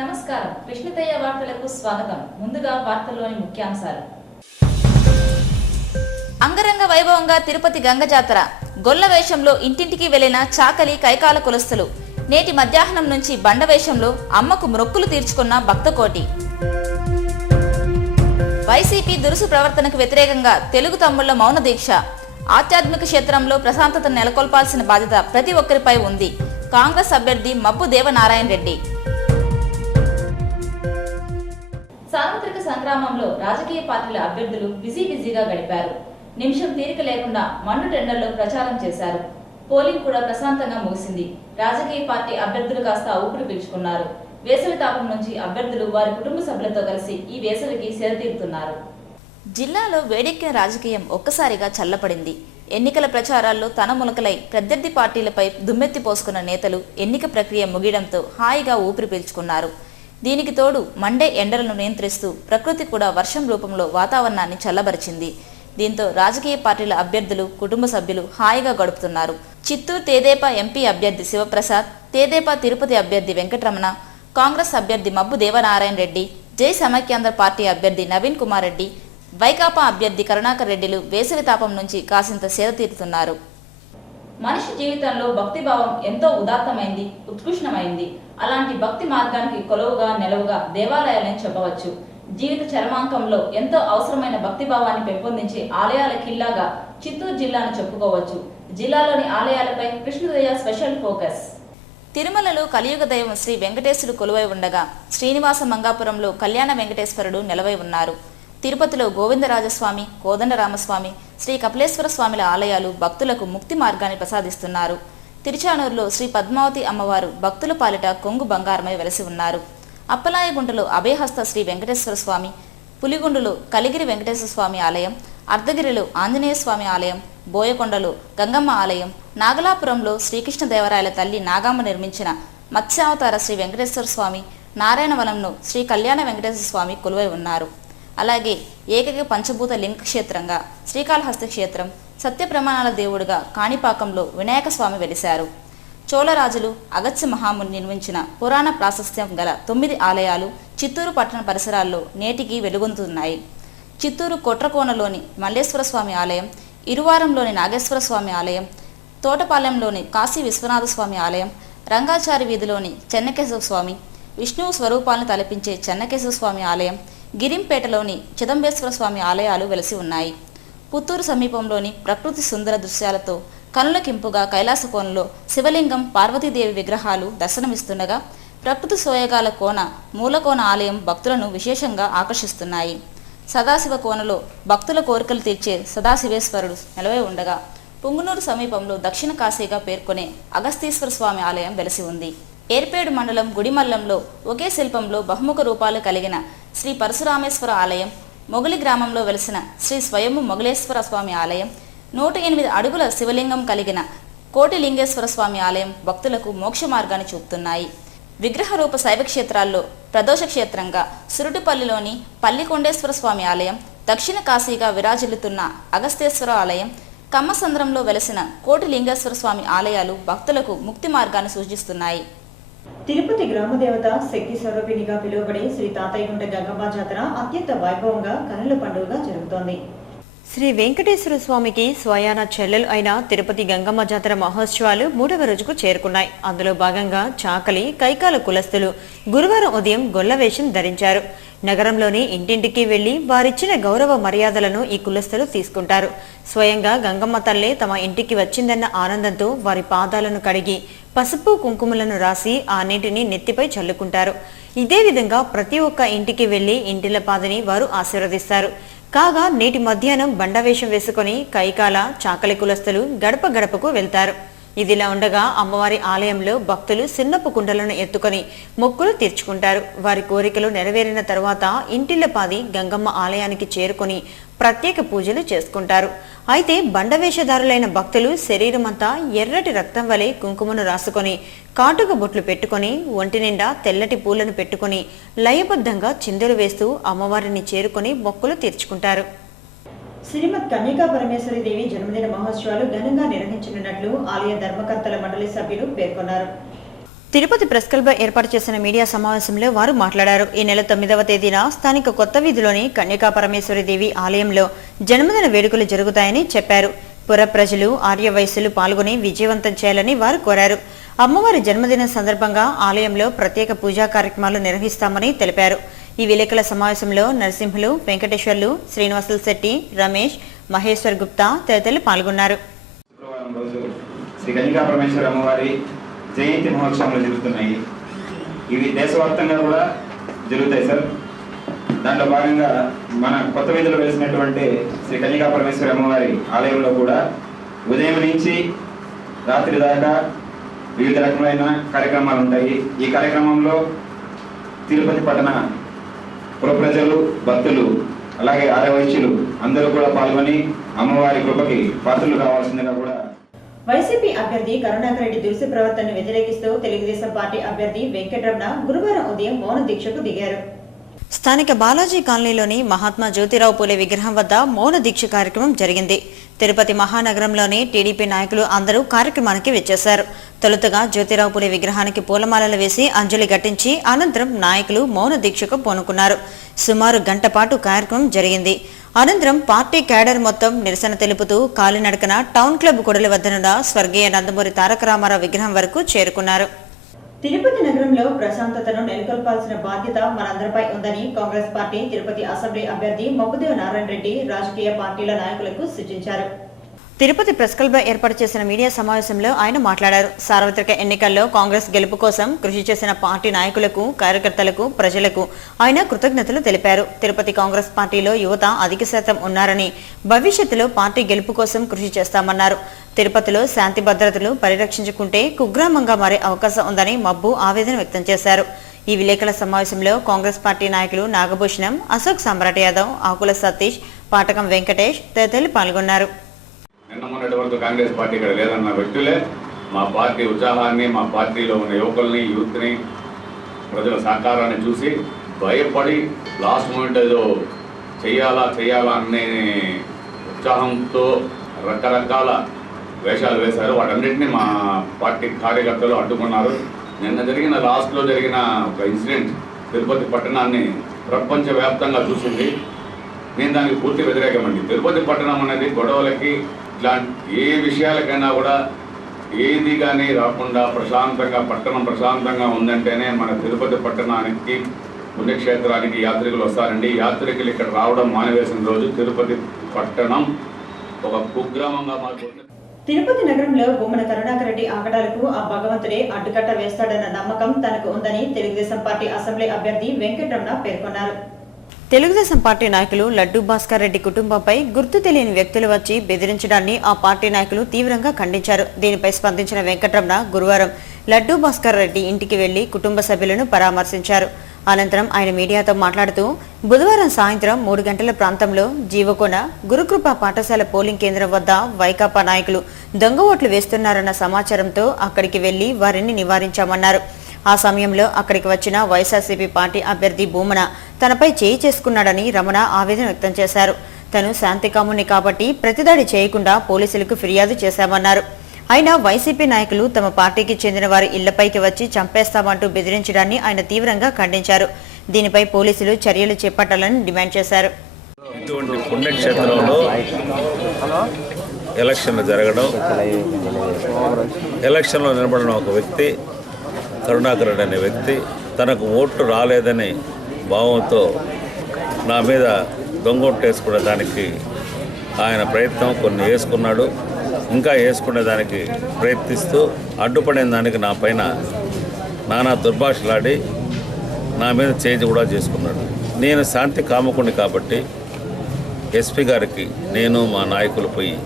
నమస్కారం కృష్ణతయ్య వార్తలకు స్వాగతం. ముందుగా వార్తల్లోని ముఖ్యాంశాలు. అంగరంగ వైభవంగా తిరుపతి గంగ జాతర. గొల్ల వేషంలో ఇంటింటికి వెళ్లిన చాకలి కైకాల కులస్తులు. నేటి మధ్యాహ్నం నుంచి బండ వేషంలో అమ్మకు మొక్కులు తీర్చుకున్న భక్తకోటి. వైసీపీ దురుసు ప్రవర్తనకు వ్యతిరేకంగా తెలుగు తమ్ముళ్ల మౌన దీక్ష. ఆధ్యాత్మిక క్షేత్రంలో ప్రశాంతతను నెలకొల్పాల్సిన బాధ్యత ప్రతి ఒక్కరిపై ఉంది. కాంగ్రెస్ అభ్యర్థి మబ్బు దేవనారాయణ రెడ్డి. సార్వత్రిక సంగ్రామంలో రాజకీయ పార్టీల అభ్యర్థులు బిజీగా గడిపారు. నిమిషం తీరిక లేకుండా మండు టెండర్లో ప్రచారం చేశారు. పోలింగ్ కూడా ప్రశాంతంగా ముగిసింది. రాజకీయ పార్టీ అభ్యర్థులు కాస్త ఊపిరి పీల్చుకున్నారు. వేసవి తాపం నుంచి అభ్యర్థులు వారి కుటుంబ సభ్యులతో కలిసి ఈ వేసవికి సేదతీరుతున్నారు. జిల్లాలో వేడెక్కిన రాజకీయం ఒక్కసారిగా చల్లపడింది. ఎన్నికల ప్రచారాల్లో తన ములకలై ప్రత్యర్థి పార్టీలపై దుమ్మెత్తి పోసుకున్న నేతలు ఎన్నిక ప్రక్రియ ముగియడంతో హాయిగా ఊపిరి పీల్చుకున్నారు. దీనికి తోడు మండే ఎండలను నియంత్రిస్తూ ప్రకృతి కూడా వర్షం రూపంలో వాతావరణాన్ని చల్లబరిచింది. దీంతో రాజకీయ పార్టీల అభ్యర్థులు కుటుంబ సభ్యులు హాయిగా గడుపుతున్నారు. చిత్తూరు తెదేపా ఎంపీ అభ్యర్థి శివప్రసాద్, తెదేపా తిరుపతి అభ్యర్థి వెంకటరమణ, కాంగ్రెస్ అభ్యర్థి మబ్బు దేవనారాయణ రెడ్డి, జై సమైక్యాంధ్ర పార్టీ అభ్యర్థి నవీన్ కుమార్ రెడ్డి, వైకాపా అభ్యర్థి కరుణాకర్ రెడ్డిలు వేసవి తాపం నుంచి కాసింత సేద తీరుతున్నారు. మనిషి జీవితంలో భక్తిభావం ఎంతో ఉదాత్తమైంది, ఉత్కృష్టమైంది. అలాంటి భక్తి మార్గానికి కొలువుగా నెలవుగా దేవాలయాలని చెప్పవచ్చు. జీవిత చరమాంకంలో ఎంతో అవసరమైన భక్తిభావాన్ని పెంపొందించే ఆలయాల కిల్లాగా చిత్తూరు జిల్లాను చెప్పుకోవచ్చు. జిల్లాలోని ఆలయాలపై కృష్ణతయ్య స్పెషల్ ఫోకస్. తిరుమలలో కలియుగ దైవం శ్రీ వెంకటేశ్వరుడు కొలువై ఉండగా శ్రీనివాస మంగాపురంలో కళ్యాణ వెంకటేశ్వరుడు నెలవై ఉన్నారు. తిరుపతిలో గోవిందరాజస్వామి, కోదండరామస్వామి, శ్రీ కపిలేశ్వర స్వామిల ఆలయాలు భక్తులకు ముక్తి మార్గాన్ని ప్రసాదిస్తున్నారు. తిరుచానూరులో శ్రీ పద్మావతి అమ్మవారు భక్తుల పాలిట కొంగు బంగారమై వెలసి ఉన్నారు. అప్పలాయగుంటలో అభయహస్త శ్రీ వెంకటేశ్వర స్వామి, పులిగుండులో కలిగిరి వెంకటేశ్వర స్వామి ఆలయం, అర్ధగిరిలో ఆంజనేయ స్వామి ఆలయం, బోయకొండలో గంగమ్మ ఆలయం, నాగలాపురంలో శ్రీకృష్ణదేవరాయల తల్లి నాగమ్మ నిర్మించిన మత్స్యావతార శ్రీ వెంకటేశ్వర స్వామి, నారాయణవనంలో శ్రీ కళ్యాణ వెంకటేశ్వర స్వామి కొలువై ఉన్నారు. అలాగే ఏకైక పంచభూత లింగ క్షేత్రంగా శ్రీకాళహస్తి క్షేత్రం, సత్య ప్రమాణాల దేవుడిగా కాణిపాకంలో వినాయక స్వామి వెలిశారు. చోళరాజులు అగత్య మహాముని నిర్మించిన పురాణ ప్రాశస్త్యం గల 9 ఆలయాలు చిత్తూరు పట్టణ పరిసరాల్లో నేటికి వెలుగొందుతున్నాయి. చిత్తూరు కొట్రకోనలోని మల్లేశ్వర స్వామి ఆలయం, ఇరువారంలోని నాగేశ్వర స్వామి ఆలయం, తోటపాలెంలోని కాశీ విశ్వనాథ స్వామి ఆలయం, రంగాచారి వీధిలోని చెన్నకేశవ స్వామి, విష్ణువు స్వరూపాలను తలపించే చెన్నకేశవ స్వామి ఆలయం, గిరింపేటలోని చిదంబేశ్వర స్వామి ఆలయాలు వెలసి ఉన్నాయి. పుత్తూరు సమీపంలోని ప్రకృతి సుందర దృశ్యాలతో కనులకింపుగా కైలాసకోనలో శివలింగం, పార్వతీదేవి విగ్రహాలు దర్శనమిస్తుండగా ప్రకృతి సోయగాల కోన మూలకోన ఆలయం భక్తులను విశేషంగా ఆకర్షిస్తున్నాయి. సదాశివ కోనలో భక్తుల కోరికలు తీర్చే సదాశివేశ్వరుడు నెలవై ఉండగా పుంగునూరు సమీపంలో దక్షిణ కాశీగా పేర్కొనే అగస్తీశ్వర స్వామి ఆలయం వెలసి ఉంది. ఏర్పేడు మండలం గుడిమల్లంలో ఒకే శిల్పంలో బహుముఖ రూపాలు కలిగిన శ్రీ పరశురామేశ్వర ఆలయం, మొగలి గ్రామంలో వెలిసిన శ్రీ స్వయము మొగలేశ్వర స్వామి ఆలయం, 108 అడుగుల శివలింగం కలిగిన కోటిలింగేశ్వర స్వామి ఆలయం భక్తులకు మోక్ష మార్గాన్ని చూపుతున్నాయి. విగ్రహ రూప శైవ క్షేత్రాల్లో ప్రదోష క్షేత్రంగా సురుటిపల్లిలోని పల్లికొండేశ్వర స్వామి ఆలయం, దక్షిణ కాశీగా విరాజిల్లుతున్న అగస్తేశ్వర ఆలయం, కమ్మసంద్రంలో వెలసిన కోటిలింగేశ్వర స్వామి ఆలయాలు భక్తులకు ముక్తి మార్గాన్ని సూచిస్తున్నాయి. తిరుపతి గ్రామదేవత శక్తి స్వరూపిణిగా పిలువబడే శ్రీ తాతయ్యగుంట గంగమ్మ జాతర అత్యంత వైభవంగా కనుల పండుగగా జరుగుతోంది. శ్రీ వెంకటేశ్వర స్వామికి స్వయాన చెల్లెలు అయిన తిరుపతి గంగమ్మ జాతర మహోత్సవాలు 3వ రోజుకు చేరుకున్నాయి. అందులో భాగంగా చాకలి కైకాల కులస్తులు గురువారం ఉదయం గొల్లవేషం ధరించారు. నగరంలోని ఇంటింటికి వెళ్లి వారిచ్చిన గౌరవ మర్యాదలను ఈ కులస్తులు తీసుకుంటారు. స్వయంగా గంగమ్మ తల్లే తమ ఇంటికి వచ్చిందన్న ఆనందంతో వారి పాదాలను కడిగి పసుపు కుంకుమలను రాసి ఆ నీటిని నెత్తిపై చల్లుకుంటారు. ఇదే విధంగా ప్రతి ఒక్క ఇంటికి వెళ్లి ఇంటిల పాదని వారు ఆశీర్వదిస్తారు. కాగా నేటి మధ్యాహ్నం బండవేషం వేసుకుని కైకాల చాకలి కులస్తులు గడప గడపకు వెళ్తారు. ఇదిలా ఉండగా అమ్మవారి ఆలయంలో భక్తులు సిన్నపు కుండలను ఎత్తుకొని మొక్కులు తీర్చుకుంటారు. వారి కోరికలు నెరవేరిన తర్వాత ఇంటిల్లపాది గంగమ్మ ఆలయానికి చేరుకొని ప్రత్యేక పూజలు చేసుకుంటారు. అయితే బండవేషధారులైన భక్తులు శరీరమంతా ఎర్రటి రక్తం వలె కుంకుమను రాసుకొని కాటుక బొట్లు పెట్టుకొని ఒంటి నిండా తెల్లటి పూలను పెట్టుకొని లయబద్ధంగా చిందులు వేస్తూ అమ్మవారిని చేరుకొని మొక్కులు తీర్చుకుంటారు. శ్రీమద్ కన్యకా పరమేశ్వరి దేవి జన్మదిన మహోత్సవాలు ఘనంగా నిర్వహించనున్నట్లు ఆలయ ధర్మకర్తల మండలి సభ్యులు పేర్కొన్నారు. తిరుపతి ప్రెస్ క్లబ్ ఏర్పాటు చేసిన మీడియా సమావేశంలో వారు మాట్లాడారు. ఈ నెల 9వ తేదీన స్థానిక కొత్త వీధిలోని కన్యకా పరమేశ్వరి దేవి ఆలయంలో జన్మదిన వేడుకలు జరుగుతాయని చెప్పారు. పుర ప్రజలు ఆర్యవైశ్యులు పాల్గొని విజయవంతం చేయాలని వారు కోరారు. అమ్మవారి జన్మదిన సందర్భంగా ఆలయంలో ప్రత్యేక పూజా కార్యక్రమాలు నిర్వహిస్తామని తెలిపారు. ఈ విలేకరుల సమావేశంలో నరసింహులు, వెంకటేశ్వర్లు, శ్రీనివాసులు శెట్టి, రమేష్, మహేశ్వర్ గుప్తా తదితరులు పాల్గొన్నారు. శ్రీ కన్యకా పరమేశ్వరి అమ్మవారి జయంతి మహోత్సవాలు జరుగుతున్నాయి. ఇవి దేశవ్యాప్తంగా కూడా జరుగుతాయి సార్. దాంట్లో భాగంగా మన కొత్త వీధిలో వెలిసినటువంటి శ్రీ కన్యకా పరమేశ్వరి అమ్మవారి ఆలయంలో కూడా ఉదయం నుంచి రాత్రి దాకా వివిధ రకమైన కార్యక్రమాలు ఉంటాయి. ఈ కార్యక్రమంలో తిరుపతి పట్టణ పుర ప్రజలు, భక్తులు, అలాగే ఆర్యవైశ్యులు అందరూ కూడా పాల్గొని అమ్మవారి కృపకి పాత్రలు కావాల్సిందిగా కూడా. వైసీపీ అభ్యర్థి కరుణాకర్ రెడ్డి దురుసు ప్రవర్తనను వ్యతిరేకిస్తూ తెలుగుదేశం పార్టీ అభ్యర్థి వెంకటరమణ గురువారం ఉదయం మౌన దీక్షకు దిగారు. స్థానిక బాలాజీ కాలనీలోని మహాత్మా జ్యోతిరావు పూలే విగ్రహం వద్ద మౌన దీక్ష కార్యక్రమం జరిగింది. తిరుపతి మహానగరంలోని టీడీపీ నాయకులు అందరూ కార్యక్రమానికి వచ్చేశారు. తొలుతగా జ్యోతిరావు పూలే విగ్రహానికి పూలమాలలు వేసి అంజలి ఘటించి అనంతరం నాయకులు మౌన దీక్షకు పూనుకున్నారు. సుమారు గంట పాటు కార్యక్రమం జరిగింది. అనంతరం పార్టీ క్యాడర్ మొత్తం నిరసన తెలుపుతూ కాలినడకన టౌన్ క్లబ్ కొడలి వద్దనున్న స్వర్గీయ నందమూరి తారక రామారావు విగ్రహం వరకు చేరుకున్నారు. తిరుపతి నగరంలో ప్రశాంతతను నెలకొల్పాల్సిన బాధ్యత మనందరిపై ఉందని కాంగ్రెస్ పార్టీ తిరుపతి అసెంబ్లీ అభ్యర్థి మొక్కుదేవి నారాయణ రెడ్డి రాజకీయ పార్టీల నాయకులకు సూచించారు. తిరుపతి ప్రెస్ క్లబ్ ఏర్పాటు చేసిన మీడియా సమావేశంలో ఆయన మాట్లాడారు. సార్వత్రిక ఎన్నికల్లో కాంగ్రెస్ గెలుపు కోసం కృషి చేసిన పార్టీ నాయకులకు, కార్యకర్తలకు, ప్రజలకు ఆయన కృతజ్ఞతలు తెలిపారు. తిరుపతి కాంగ్రెస్ పార్టీలో యువత అధిక శాతం ఉన్నారని, భవిష్యత్తులో పార్టీ గెలుపు కోసం కృషి చేస్తామన్నారు. తిరుపతిలో శాంతి భద్రతలు పరిరక్షించుకుంటే కుగ్రామంగా మారే అవకాశం ఉందని మబ్బు ఆవేదన వ్యక్తం చేశారు. ఈ విలేకరుల సమావేశంలో కాంగ్రెస్ పార్టీ నాయకులు నాగభూషణం, అశోక్ సామ్రాట్ యాదవ్, ఆకుల సతీష్, పాటకం వెంకటేష్ తదితరులు పాల్గొన్నారు. నిన్న మొన్నటి వరకు కాంగ్రెస్ పార్టీ ఇక్కడ లేదన్న వ్యక్తులే మా పార్టీ ఉత్సాహాన్ని, మా పార్టీలో ఉన్న యువకుల్ని, యూత్ని, ప్రజల సహకారాన్ని చూసి భయపడి లాస్ట్ మూమెంట్ ఏదో చెయ్యాలా అనే ఉత్సాహంతో రకరకాల వేషాలు వేశారు. వాటన్నింటినీ మా పార్టీ కార్యకర్తలు అడ్డుకున్నారు. నిన్న లాస్ట్లో జరిగిన ఒక ఇన్సిడెంట్ తిరుపతి పట్టణాన్ని ప్రపంచవ్యాప్తంగా చూసింది. నేను దానికి పూర్తి వ్యతిరేకమండి. తిరుపతి పట్టణం అనేది గొడవలకి, ఇట్లాంటి ఏ విషయాలకైనా కూడా ఏది కానీ రాకుండా ప్రశాంతంగా, పట్టణం ప్రశాంతంగా ఉందంటేనే మన తిరుపతి పట్టణానికి, పుణ్యక్షేత్రానికి యాత్రికులు వస్తారండి. యాత్రికులు ఇక్కడ రావడం మానివేసిన రోజు తిరుపతి పట్టణం ఒక కుగ్రామంగా మారిపోతుంది. తిరుపతి నగరంలో బొమ్మన కరుణాకర్ రెడ్డి ఆగడాలకు ఆ భగవంతుడే అడ్డుకట్ట వేస్తాడన్న నమ్మకం తనకు ఉందని తెలుగుదేశం పార్టీ అసెంబ్లీ అభ్యర్థి వెంకటరమణ పేర్కొన్నారు. తెలుగుదేశం పార్టీ నాయకులు లడ్డూ భాస్కర్ రెడ్డి కుటుంబంపై గుర్తు తెలియని వ్యక్తులు వచ్చి బెదిరించడాన్ని ఆ పార్టీ నాయకులు తీవ్రంగా ఖండించారు. దీనిపై స్పందించిన వెంకటరమణ గురువారం లడ్డూ భాస్కర్ రెడ్డి ఇంటికి వెళ్లి కుటుంబ సభ్యులను పరామర్శించారు. అనంతరం ఆయన మీడియాతో మాట్లాడుతూ బుధవారం సాయంత్రం 3 గంటల ప్రాంతంలో జీవకోన గురుకృప పాఠశాల పోలింగ్ కేంద్రం వద్ద వైకాపా నాయకులు దొంగ ఓట్లు వేస్తున్నారన్న సమాచారంతో అక్కడికి వెళ్లి వారిని నివారించామన్నారు. ఆ సమయంలో అక్కడికి వచ్చిన వైఎస్ఆర్సీపీ పార్టీ అభ్యర్థి భూమన తనపై చేయి చేసుకున్నాడని రమణ ఆవేదన వ్యక్తం చేశారు. తను శాంతికాముని కాబట్టి ప్రతిదాడి చేయకుండా పోలీసులకు ఫిర్యాదు చేశామన్నారు. అయినా వైసీపీ నాయకులు తమ పార్టీకి చెందిన వారి ఇళ్లపైకి వచ్చి చంపేస్తామంటూ బెదిరించడాన్ని ఆయన తీవ్రంగా ఖండించారు. దీనిపై పోలీసులు చర్యలు చేపట్టాలని డిమాండ్ చేశారు. ఇటువంటి పుణ్యక్షేత్రంలో ఎలక్షన్లు జరగడం, ఎలక్షన్లో నిలబడిన ఒక వ్యక్తి కరుణాకర్ రెడ్డి అనే వ్యక్తి తనకు ఓట్లు రాలేదని భావంతో నా మీద దొంగోట్లు వేసుకునే దానికి ఆయన ప్రయత్నం కొన్ని వేసుకున్నాడు. ఇంకా వేసుకునే దానికి ప్రయత్నిస్తూ అడ్డుపడిన దానికి నా పైన నానా దుర్భాషలాడి నా మీద చేంజ్ కూడా చేసుకున్నాడు. నేను శాంతి కాముకుని కాబట్టి ఎస్పీ గారికి నేను మా నాయకులు పోయి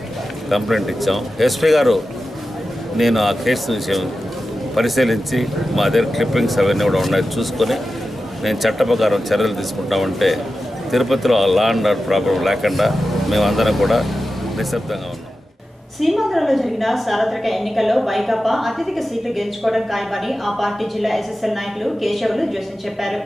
కంప్లైంట్ ఇచ్చాం. ఎస్పీ గారు నేను ఆ కేసు విషయం పరిశీలించి మా దగ్గర క్లిప్పింగ్స్ అవన్నీ కూడా ఉన్నాయి చూసుకొని నేను చట్ట ప్రకారం చర్యలు తీసుకుంటామంటే తిరుపతిలో ఆ లా అండ్ ఆర్డర్ ప్రాబ్లం లేకుండా మేమందరం కూడా నిశ్శబ్దంగా ఉన్నాం. సీమాంధ్రలో జరిగిన సార్వత్రిక ఎన్నికల్లో వైకాపా అత్యధిక సీట్లు గెలుచుకోవడం ఖాయమని ఆ పార్టీ జిల్లా ఎస్ఎస్ఎల్ నాయకులు కేశవులు జోస్యం చెప్పారు.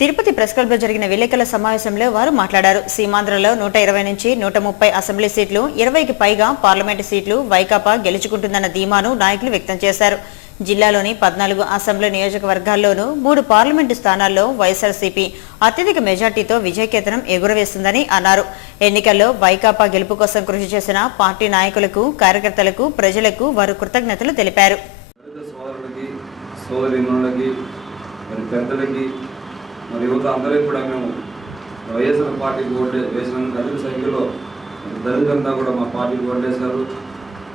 తిరుపతి ప్రెస్ క్లబ్లో జరిగిన విలేకరుల సమావేశంలో వారు మాట్లాడారు. సీమాంధ్రలో 120 నుంచి 130 అసెంబ్లీ సీట్లు, 20కి పైగా పార్లమెంటు సీట్లు వైకాపా గెలుచుకుంటుందన్న ధీమాను నాయకులు వ్యక్తం చేశారు. జిల్లాలోని 14 అసెంబ్లీ నియోజకవర్గాల్లోనూ 3 పార్లమెంటు స్థానాల్లో వైఎస్ఆర్సీపీ అత్యధిక మెజార్టీతో విజయకేతనం ఎగురవేస్తుందని అన్నారు. ఎన్నికల్లో వైకాపా గెలుపు కోసం కృషి చేసిన పార్టీ నాయకులకు, కార్యకర్తలకు, ప్రజలకు వారు కృతజ్ఞతలు తెలిపారు. యువత అందరికీ కూడా మేము వైఎస్ఆర్ పార్టీకి ఓటు వేసినందుకు అధిక సంఖ్యలో దళితులంతా కూడా మా పార్టీకి ఓటు వేశారు.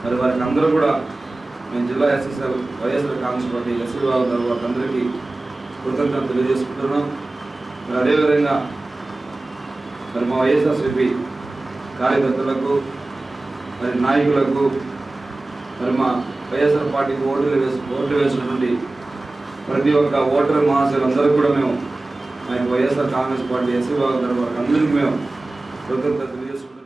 మరి వారికి అందరూ కూడా మేము జిల్లా SSL YSR Congress party SC విభాగం వారికి అందరికీ కృతజ్ఞతలు తెలియజేసుకుంటున్నాం. మరి అదేవిధంగా మరి మా వైఎస్ఆర్సీపీ కార్యకర్తలకు, మరి నాయకులకు, మరి మా వైఎస్ఆర్ పార్టీకి ఓట్లు వేసినటువంటి ప్రతి ఒక్క ఓటర్ మహాశయులందరూ కూడా మేము వైఎస్ఆర్ కాంగ్రెస్ పార్టీ ఎస్సీ విభాగం వారికి అందరికీ మేము కృతజ్ఞతలు తెలియజేసుకుంటున్నాం.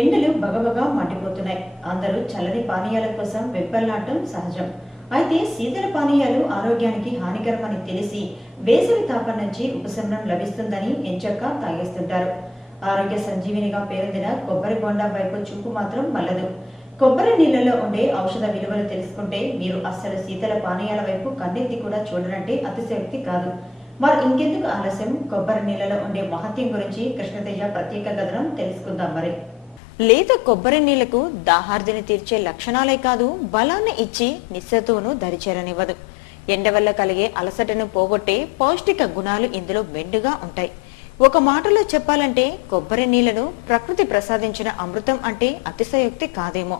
ఎండలు బగబగా మండిపోతున్నాయి. అందరూ చల్లని పానీయాల కోసం వెబ్బల్లాడటం సహజం. అయితే శీతల పానీయాలు ఆరోగ్యానికి హానికరమని తెలిసి వేసవి తాపం నుంచి ఉపశమనం లభిస్తుందని ఎంచక్కా తాగేస్తుంటారు. ఆరోగ్య సంజీవినిగా పేరొందిన కొబ్బరి బొండా వైపు చూపు మాత్రం మల్లదు. కొబ్బరి నీళ్లలో ఉండే ఔషధ విలువలు తెలుసుకుంటే మీరు అస్సలు శీతల పానీయాల వైపు కన్నెత్తి కూడా చూడనంటే అతిశయోక్తి కాదు. మరి ఇంకెందుకు ఆలస్యం? కొబ్బరి నీళ్లలో ఉండే మహత్యం గురించి కృష్ణతేజ ప్రత్యేక కథనం తెలుసుకుందాం. మరి లేత కొబ్బరి నీళ్లకు దాహార్దిని తీర్చే లక్షణాలే కాదు, బలాన్ని ఇచ్చి నిస్సత్తువును దరిచేరనివ్వదు. ఎండ వల్ల కలిగే అలసటను పోగొట్టే పౌష్టిక గుణాలు ఇందులో మెండుగా ఉంటాయి. ఒక మాటలో చెప్పాలంటే కొబ్బరి నీళ్లను ప్రకృతి ప్రసాదించిన అమృతం అంటే అతిశయోక్తి కాదేమో.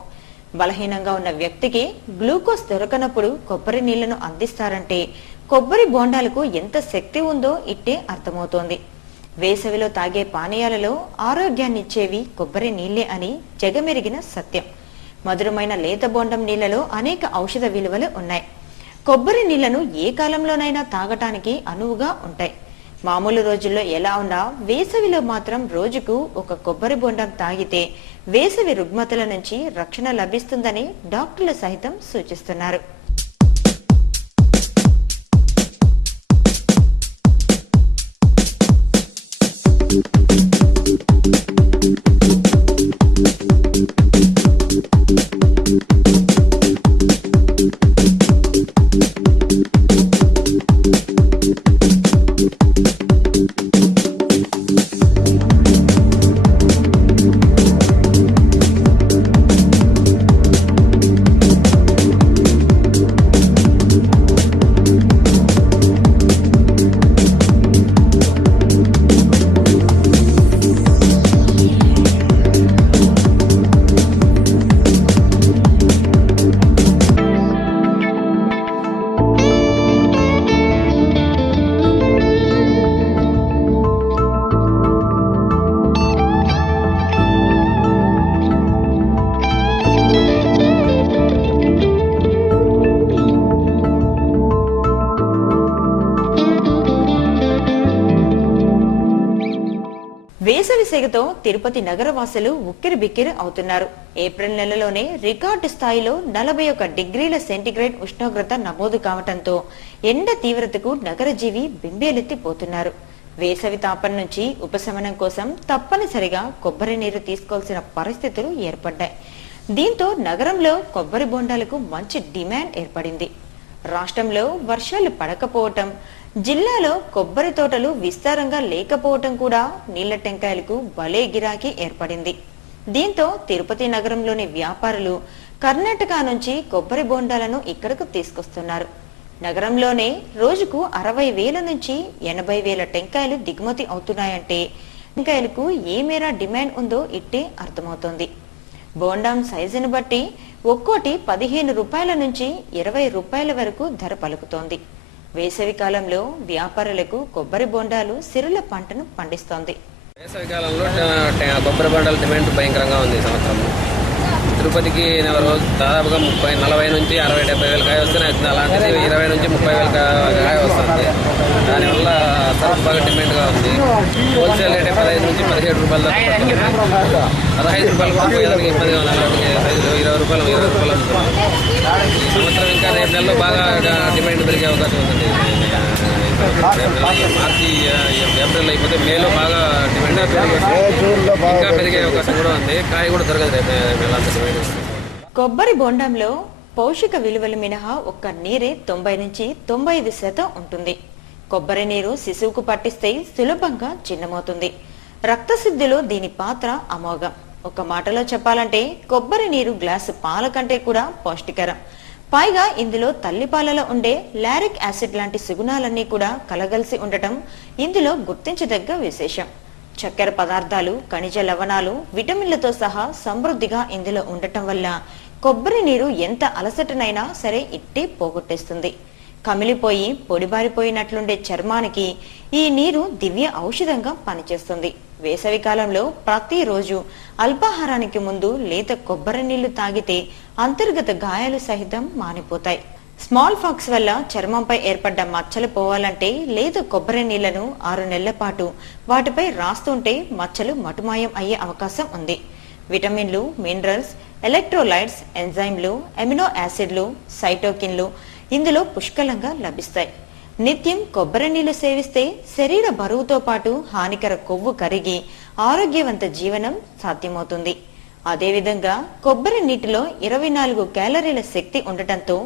బలహీనంగా ఉన్న వ్యక్తికి గ్లూకోజ్ దొరకనప్పుడు కొబ్బరి నీళ్లను అందిస్తారంటే కొబ్బరి బోండాలకు ఎంత శక్తి ఉందో ఇట్టే అర్థమవుతోంది. వేసవిలో తాగే పానీయాలలో ఆరోగ్యాన్నిచ్చేవి కొబ్బరి నీళ్లే అని జగమెరిగిన సత్యం. మధురమైన లేత బోండం నీళ్లలో అనేక ఔషధ విలువలు ఉన్నాయి. కొబ్బరి నీళ్లను ఏ కాలంలోనైనా తాగటానికి అనువుగా ఉంటాయి. మామూలు రోజుల్లో ఎలా ఉన్నా వేసవిలో మాత్రం రోజుకు ఒక కొబ్బరి బొండం తాగితే వేసవి రుగ్మతల నుంచి రక్షణ లభిస్తుందని డాక్టర్లు సైతం సూచిస్తున్నారు. వేసవి సెగతో తిరుపతి నగరవాసులు ఉక్కిరి బిక్కిరి అవుతున్నారు. ఏప్రిల్ నెలలోనే రికార్డు స్థాయిలో 41 డిగ్రీల సెంటీగ్రేడ్ ఉష్ణోగ్రత నమోదు కావడంతో ఎండ తీవ్రతకు నగర జీవి బింబేలెత్తిపోతున్నారు. వేసవి తాపం నుంచి ఉపశమనం కోసం తప్పనిసరిగా కొబ్బరి నీరు తీసుకోవాల్సిన పరిస్థితులు ఏర్పడ్డాయి. దీంతో నగరంలో కొబ్బరి బొండాలకు మంచి డిమాండ్ ఏర్పడింది. రాష్ట్రంలో వర్షాలు పడకపోవటం, జిల్లాలో కొబ్బరి తోటలు విస్తారంగా లేకపోవటం కూడా నీళ్ల టెంకాయలకు భలే గిరాకీ ఏర్పడింది. దీంతో తిరుపతి నగరంలోని వ్యాపారులు కర్ణాటక నుంచి కొబ్బరి బొండాలను ఇక్కడకు తీసుకొస్తున్నారు. నగరంలోనే రోజుకు 60,000 నుంచి 80,000 టెంకాయలు దిగుమతి అవుతున్నాయంటే టెంకాయలకు ఏ మేర డిమాండ్ ఉందో ఇట్టే అర్థమవుతోంది. బోండాం సైజును బట్టి ఒక్కోటి 15 రూపాయల నుంచి 20 రూపాయల వరకు ధర పలుకుతోంది. వేసవి కాలంలో వ్యాపారులకు కొబ్బరి బొండాలు సిరుల పంటను పండిస్తోంది. వేసవి కాలంలో కొబ్బరి బొండాల డిమాండ్ భయంకరంగా ఉంది. ఈ సంవత్సరం తిరుపతికి రోజు దాదాపుగా 40 నుంచి 60-70 వేల కాయ వస్తున్నాయి. అలాంటిది 20 నుంచి 30 వేల కాయ వస్తుంది. దానివల్ల సరుకు బాగా డిమాండ్గా ఉంది. హోల్సేల్ రేట్ 15 నుంచి 17 రూపాయల దాకా 15 రూపాయలు కూడా పోయేదానికి ఇబ్బందిగా ఉంది. అలాంటి 20 రూపాయలు అమ్ముతున్నాం. ఈ సంవత్సరం ఇంకా రేపు నెలలో బాగా డిమాండ్ పెరిగే అవకాశం ఉంది. మార్చి ఏప్రిల్ అయిపోతే మేలో బాగా డిమాండ్ ఇంకా పెరిగే అవకాశం కూడా ఉంది. కాయ కూడా దొరకదు రేపు. కొబ్బరి బొండంలో పౌష్టిక విలువలు మినహా ఒక్క నీరే 90 నుంచి 95% ఉంటుంది. కొబ్బరి నీరు శిశువుకు పట్టిస్తే సులభంగా జీర్ణమవుతుంది. రక్తశుద్ధిలో దీని పాత్ర అమోఘం. ఒక మాటలో చెప్పాలంటే కొబ్బరి నీరు గ్లాసు పాల కంటే కూడా పౌష్టికరం. పైగా ఇందులో తల్లిపాలలో ఉండే లారిక్ యాసిడ్ లాంటి సుగుణాలన్నీ కూడా కలగలిసి ఉండటం ఇందులో గుర్తించదగ్గ విశేషం. చక్కెర పదార్థాలు, ఖనిజ లవణాలు, విటమిన్లతో సహా సమృద్ధిగా ఇందులో ఉండటం వల్ల కొబ్బరి నీరు ఎంత అలసటనైనా సరే ఇట్టే పోగొట్టేస్తుంది. కమిలిపోయి పొడిబారిపోయినట్లుండే చర్మానికి ఈ నీరు దివ్య ఔషధంగా పనిచేస్తుంది. వేసవి కాలంలో ప్రతిరోజు అల్పాహారానికి ముందు లేత కొబ్బరి నీళ్లు తాగితే అంతర్గత గాయాలు సహితం మానిపోతాయి. స్మాల్ ఫాక్స్ వల్ల చర్మంపై ఏర్పడ్డ మచ్చలు పోవాలంటే లేత కొబ్బరి నీళ్లను 6 నెలల పాటు వాటిపై రాస్తుంటే మచ్చలు మటుమాయం అయ్యే అవకాశం ఉంది. విటమిన్లు, మినరల్స్, ఎలక్ట్రోలైట్స్, ఎంజైమ్లు, అమినో యాసిడ్లు, సైటోకిన్లు ఇందులో పుష్కలంగా లభిస్తాయి. నిత్యం కొబ్బరి నీళ్లు సేవిస్తే శరీర బరువుతో పాటు హానికర కొవ్వు కరిగి ఆరోగ్యవంత జీవనం సాధ్యమవుతుంది. అదేవిధంగా కొబ్బరి నీటిలో 24 క్యాలరీల శక్తి ఉండటంతో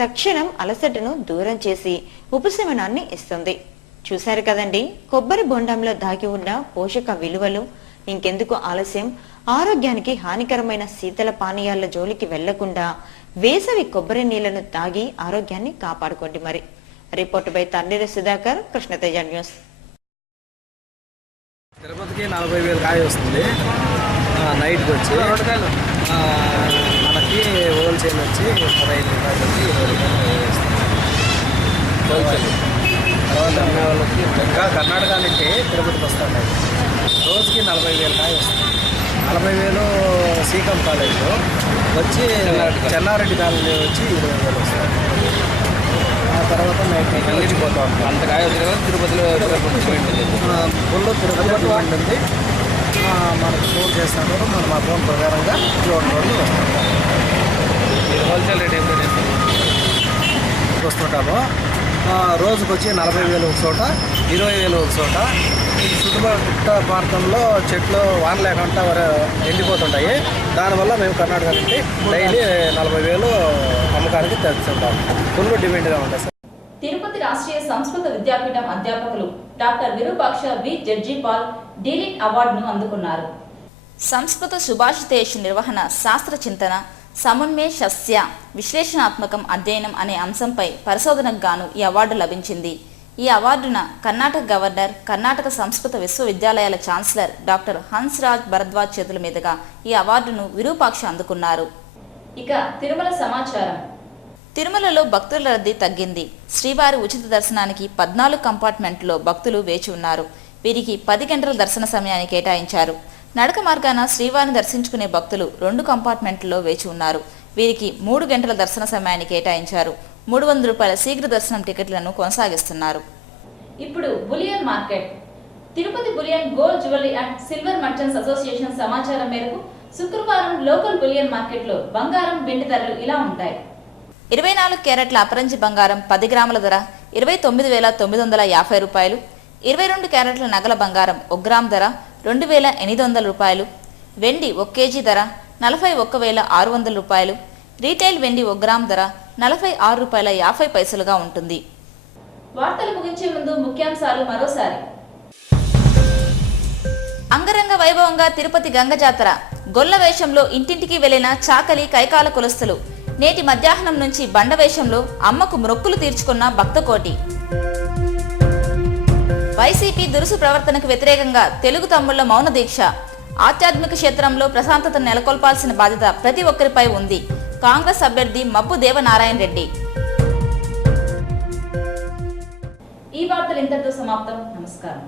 తక్షణం అలసటను దూరం చేసి ఉపశమనాన్ని ఇస్తుంది. చూశారు కదండి కొబ్బరి బొండంలో దాగి ఉన్న పోషక విలువలు. ఇంకెందుకు ఆలస్యం? ఆరోగ్యానికి హానికరమైన శీతల పానీయాల జోలికి వెళ్లకుండా వేసవి కొబ్బరి నీళ్లను తాగి ఆరోగ్యాన్ని కాపాడుకోండి. మరి రిపోర్ట్ బై తండ్రి సుధాకర్, కృష్ణతేజ న్యూస్. తిరుపతికి 40,000 కాయ వస్తుంది నైట్కి వచ్చి, మనకి హోల్సేల్ వచ్చి 15 రూపాయలు వచ్చి 20 రూపాయలు హోల్సేల్. తర్వాత అమ్మే వాళ్ళకి ఇంకా కర్ణాటక నుంచి తిరుపతికి వస్తాయి. రోజుకి 40,000 కాయ వస్తుంది. 40,000 సీకం కాలేజ్లో వచ్చి, చెన్నారెడ్డి కాలేజీ వచ్చి 20,000 వస్తాయి. ఆ తర్వాత నైట్ వెళ్ళిపోతూ ఉంటాం. అంత కాయ వచ్చి తిరుపతిలో ఫుల్ తిరుపతి ఉంటుంది. మనకు ఫోన్ చేస్తాను, మనం మా ఫోన్ ప్రకారంగా రోడ్డు వస్తుంటాం. హోల్సేల్ రేట్ ఎంత వస్తుంటాము. రోజుకు వచ్చి 40,000 ఒక చోట, 20,000 ఒక చోట. ఈ చుట్టుపక్కల ప్రాంతంలో చెట్లు వాన లేకుండా ఎండిపోతుంటాయి. దానివల్ల మేము కర్ణాటక నుండి డైలీ 40,000 అమ్మకానికి తెచ్చుకుంటాము. ఫుల్ డిమాండ్గా ఉంటుంది సార్. తిరుపతి రాష్ట్రీయ సంస్కృత విద్యాపీఠం అధ్యాపకులు డాక్టర్ విరూపాక్ష వి జడ్జిపాల్ డీలిట్ అవార్డును అందుకున్నారు. సంస్కృత సుభాషితేషు నిర్వహణ, శాస్త్ర చింతన, సమున్మేషస్య విశ్లేషణాత్మకం అధ్యయనం అనే అంశంపై పరిశోధనకు గాను ఈ అవార్డు లభించింది. ఈ అవార్డున కర్ణాటక గవర్నర్, కర్ణాటక సంస్కృత విశ్వవిద్యాలయాల ఛాన్సలర్ డాక్టర్ హన్స్రాజ్ భరద్వాజ్ చేతుల మీదుగా ఈ అవార్డును విరూపాక్ష అందుకున్నారు. ఇక తిరుమల సమాచారం. తిరుమలలో భక్తుల రద్దీ తగ్గింది. శ్రీవారి ఉచిత దర్శనానికి 14 కంపార్ట్మెంట్లో భక్తులు వేచి ఉన్నారు. వీరికి 10 గంటల దర్శన సమయాన్ని కేటాయించారు. నడక మార్గాన శ్రీవారిని దర్శించుకునే భక్తులు 2 కంపార్ట్మెంట్లో వేచి ఉన్నారు. వీరికి 3 గంటల దర్శన సమయాన్ని కేటాయించారు. 300 రూపాయల శీఘ్ర దర్శనం టికెట్లను కొనసాగిస్తున్నారు. ఇప్పుడు bullion market. Tirupati bullion gold jewellery and silver merchants association సమాచారం మేరకు శుక్రవారం లోకల్ బులియన్ మార్కెట్లో బంగారం, వెండి ధరలు ఇలా ఉంటాయి. 24 క్యారెట్ల అపరంజి బంగారం 10 గ్రాముల ధర 29,950 రూపాయలు. 22 క్యారెట్ల నగల బంగారం 1 గ్రామ్ ధర 2,800 రూపాయలు. వెండి 1 కేజీ ధర 41,600 రూపాయలు. రీటైల్ వెండి 1 గ్రామ్ ధర 46 రూపాయల 50 పైసలుగా ఉంటుంది. వార్తలు ముగించే ముందు ముఖ్యాంశాలు మరోసారి. అంగరంగ వైభవంగా తిరుపతి గంగ జాతర. గొల్ల వేషంలో ఇంటింటికి వెళ్లిన చాకలి, కైకాల కులస్తులు. నేటి మధ్యాహ్నం నుంచి బండవేషంలో అమ్మకు మొక్కులు తీర్చుకున్న భక్తకోటి. వైసీపీ దురుసు ప్రవర్తనకు వ్యతిరేకంగా తెలుగు తమ్ముళ్ల మౌన దీక్ష. ఆధ్యాత్మిక క్షేత్రంలో ప్రశాంతతను నెలకొల్పాల్సిన బాధ్యత ప్రతి ఒక్కరిపై ఉంది. కాంగ్రెస్ అభ్యర్థి మబ్బు దేవనారాయణ రెడ్డి. ఈ వార్తలు ఇంతటితో సమాప్తం. నమస్కారం.